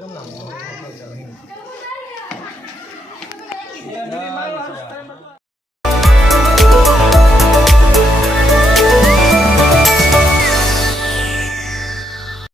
Iya, dari mana?